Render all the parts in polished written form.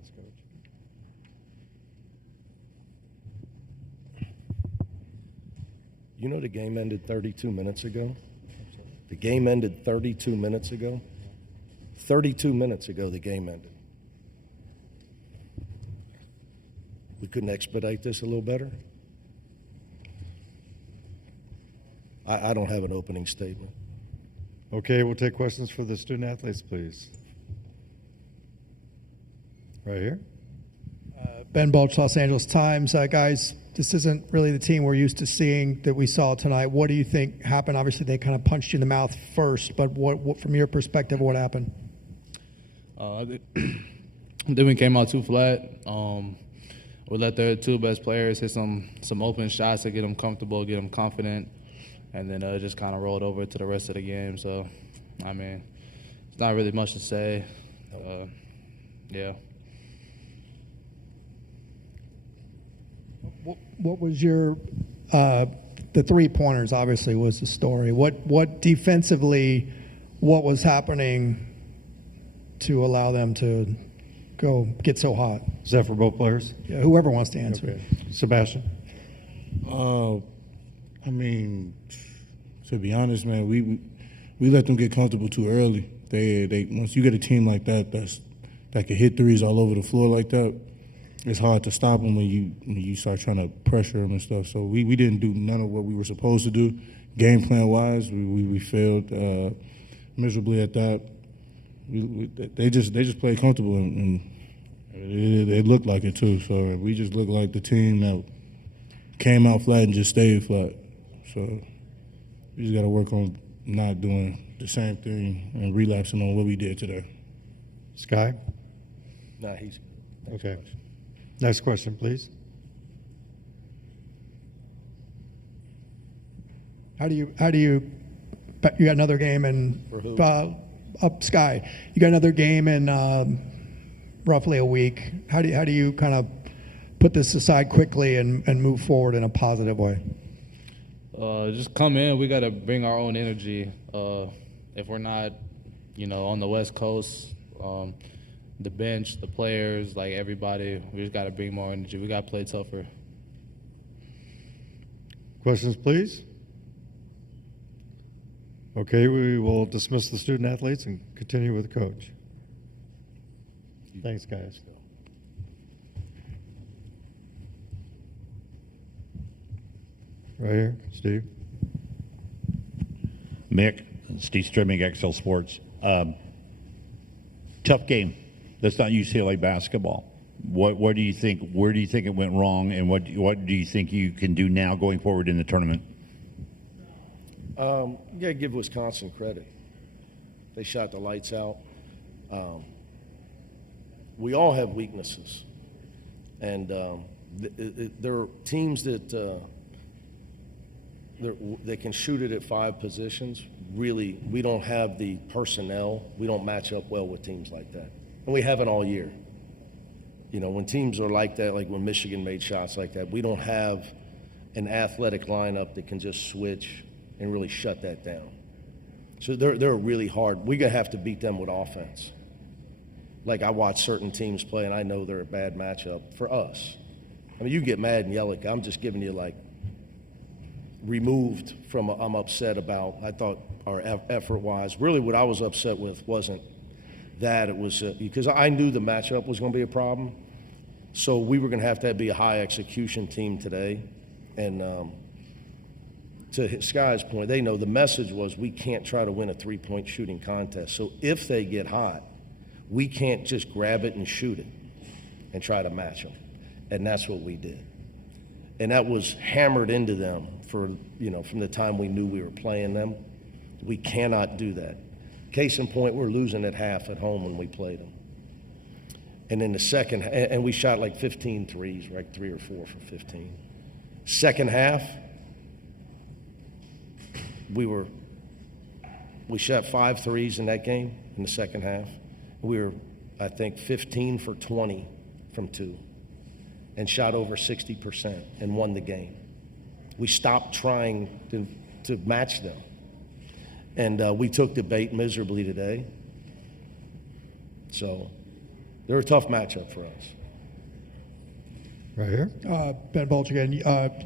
Thanks, Coach. You know the game ended 32 minutes ago? The game ended 32 minutes ago? 32 minutes ago the game ended. We couldn't expedite this a little better? I don't have an opening statement. Okay, we'll take questions for the student athletes, please. Right here. Ben Balch, Los Angeles Times. Guys, this isn't really the team we're used to seeing that we saw tonight. What do you think happened? Obviously, they kind of punched you in the mouth first, but what from your perspective, what happened? I think we came out too flat. We let their two best players hit some open shots to get them comfortable, get them confident, and then just kind of rolled over to the rest of the game. So, I mean, it's not really much to say. Yeah. What was your the 3-pointers? Obviously, was the story. What defensively, what was happening to allow them to go get so hot? Is that for both players? Yeah, whoever wants to answer. Okay. Sebastian. I mean, to be honest, man, we let them get comfortable too early. They once you get a team like that that can hit threes all over the floor like that, it's hard to stop them when you start trying to pressure them and stuff. So we didn't do none of what we were supposed to do. Game plan wise, we failed miserably at that. They just played comfortable and it looked like it too. So we just looked like the team that came out flat and just stayed flat. So we just got to work on not doing the same thing and relapsing on what we did today. Sky? Nah, he's Okay. Next question, please. How do you got another game in For who? Up Sky? You got another game in roughly a week. How do you kind of put this aside quickly and move forward in a positive way? Just come in. We got to bring our own energy. If we're not, on the West Coast, the bench, the players, like everybody, we just got to bring more energy. We got to play tougher. Questions, please? Okay, we will dismiss the student athletes and continue with the coach. Thanks, guys. Right here, Steve. Mick, Steve Strimming, XL Sports. Tough game. That's not UCLA basketball. What do you think? Where do you think it went wrong, and what do you think you can do now going forward in the tournament? You got to give Wisconsin credit. They shot the lights out. We all have weaknesses, and there are teams that they can shoot it at 5 positions. Really, we don't have the personnel. We don't match up well with teams like that, and we haven't all year. When teams are like that, like when Michigan made shots like that, we don't have an athletic lineup that can just switch and really shut that down. So they're really hard. We're going to have to beat them with offense. Like I watch certain teams play, and I know they're a bad matchup for us. I mean, you get mad and yell at. I'm just giving you removed from I'm upset about. I thought our effort-wise, really what I was upset with wasn't that. It was because I knew the matchup was going to be a problem. So we were going to have be a high execution team today. And to Sky's point, they know the message was we can't try to win a 3-point shooting contest. So if they get hot, we can't just grab it and shoot it and try to match them. And that's what we did. And that was hammered into them from the time we knew we were playing them. We cannot do that. Case in point, we're losing at half at home when we played them. And in the second, and we shot 15 threes, right? 3 or 4 for 15. Second half, we shot 5 threes in that game in the second half. We were, I think, 15 for 20 from 2 and shot over 60% and won the game. We stopped trying to match them. And we took the bait miserably today. So They're a tough matchup for us. Right here. Ben Bulch again.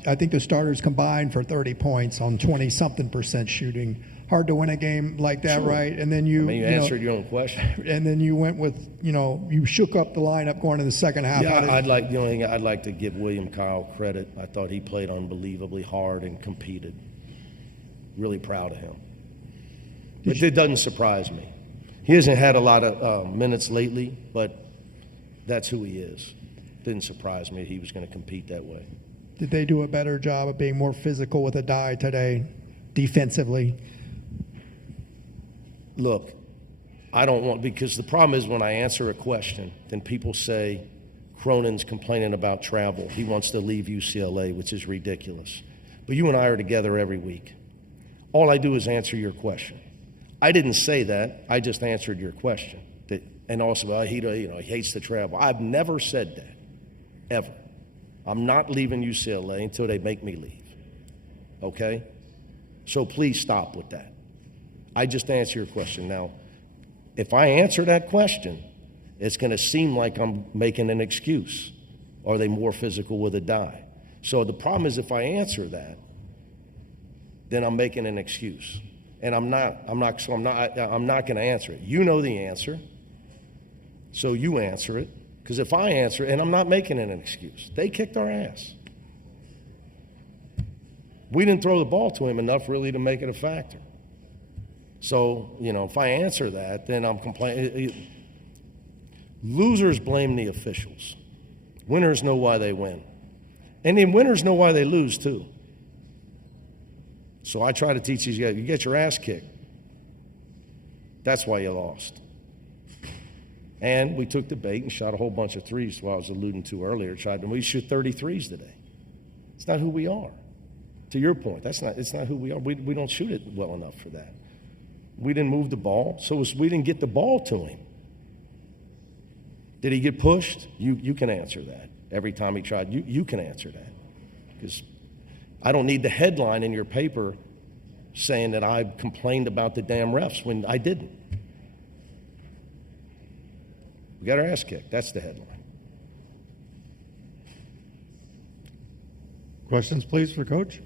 I think the starters combined for 30 points on 20-something% shooting. Hard to win a game like that, Sure. right? And then you answered your own question. And then you went with, you shook up the lineup going into the second half. Yeah, the only thing I'd like to give William Kyle credit. I thought he played unbelievably hard and competed. Really proud of him. But it doesn't surprise me. He hasn't had a lot of minutes lately, but that's who he is. Didn't surprise me he was going to compete that way. Did they do a better job of being more physical with a die today, defensively? Look, I don't want, because the problem is when I answer a question, then people say Cronin's complaining about travel. He wants to leave UCLA, which is ridiculous. But you and I are together every week. All I do is answer your question. I didn't say that. I just answered your question. And also, he hates to travel. I've never said that, ever. I'm not leaving UCLA until they make me leave. Okay? So please stop with that. I just answer your question. Now, if I answer that question, it's going to seem like I'm making an excuse. Are they more physical with a die? So the problem is if I answer that, then I'm making an excuse. And I'm not going to answer it. You know the answer. So you answer it. Because if I answer it, and I'm not making it an excuse, they kicked our ass. We didn't throw the ball to him enough really to make it a factor. So, if I answer that, then I'm complaining. Losers blame the officials. Winners know why they win. And then winners know why they lose, too. So I try to teach these guys, you get your ass kicked. That's why you lost. And we took the bait and shot a whole bunch of threes, what I was alluding to earlier. We shoot 33s today. It's not who we are. To your point, it's not who we are. We don't shoot it well enough for that. We didn't move the ball, so we didn't get the ball to him. Did he get pushed? You can answer that. Every time he tried, you can answer that. Because I don't need the headline in your paper saying that I complained about the damn refs when I didn't. We got our ass kicked. That's the headline. Questions, please, for Coach?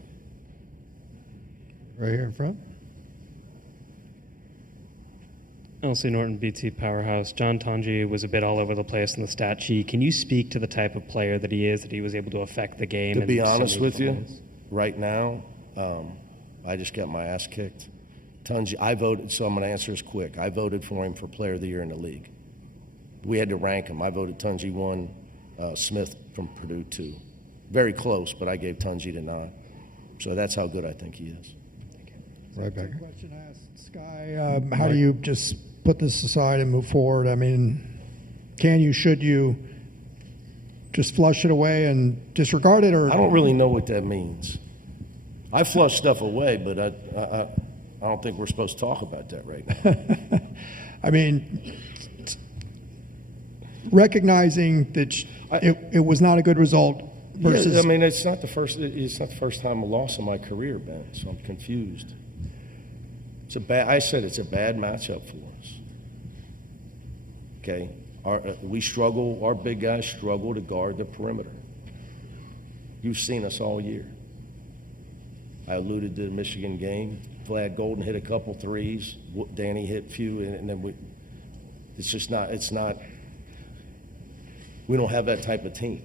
Right here in front. LC Norton, BT Powerhouse. John Tonji was a bit all over the place in the stat sheet. Can you speak to the type of player that he is, that he was able to affect the game? To be honest with you, right now, I just got my ass kicked. Tonji, I voted, so I'm going to answer this quick. I voted for him for Player of the Year in the league. We had to rank him. I voted Tonji 1, Smith from Purdue 2. Very close, but I gave Tonji the nod. So that's how good I think he is. Right back here. Question I asked Sky, how do you just put this aside and move forward? I mean, should you just flush it away and disregard it? Or I don't really know what that means. I flush stuff away, but I don't think we're supposed to talk about that right now. I mean, recognizing that it was not a good result versus. Yeah, I mean, it's not the first time I lost in my career, Ben. So I'm confused. I said it's a bad matchup for us. Okay, our big guys struggle to guard the perimeter. You've seen us all year. I alluded to the Michigan game. Vlad Golden hit a couple threes. Danny hit a few, and then it's not. We don't have that type of team.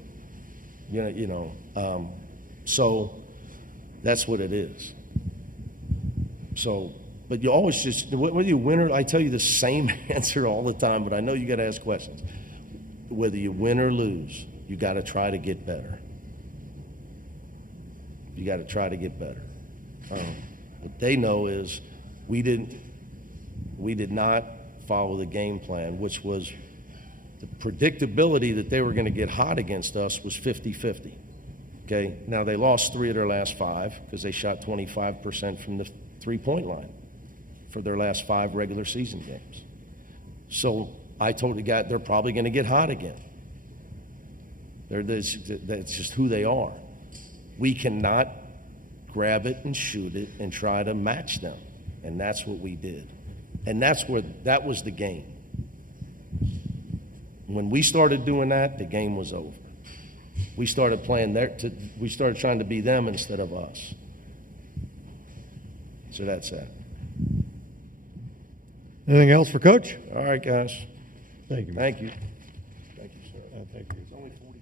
So that's what it is. So, but you always just, whether you win or, I tell you the same answer all the time, but I know you got to ask questions. Whether you win or lose, you got to try to get better. You got to try to get better. What they know is we did not follow the game plan, which was the predictability that they were going to get hot against us was 50-50. Okay, now they lost 3 of their last 5 because they shot 25% from the three-point line for their last 5 regular season games. So I told the guy they're probably going to get hot again. That's just who they are. We cannot grab it and shoot it and try to match them, and that's what we did. And that was the game. When we started doing that, the game was over. We started playing we started trying to be them instead of us. So that's that. Anything else for Coach? All right, guys. Thank you. Thank you. Thank you, sir. Thank you. It's only 40.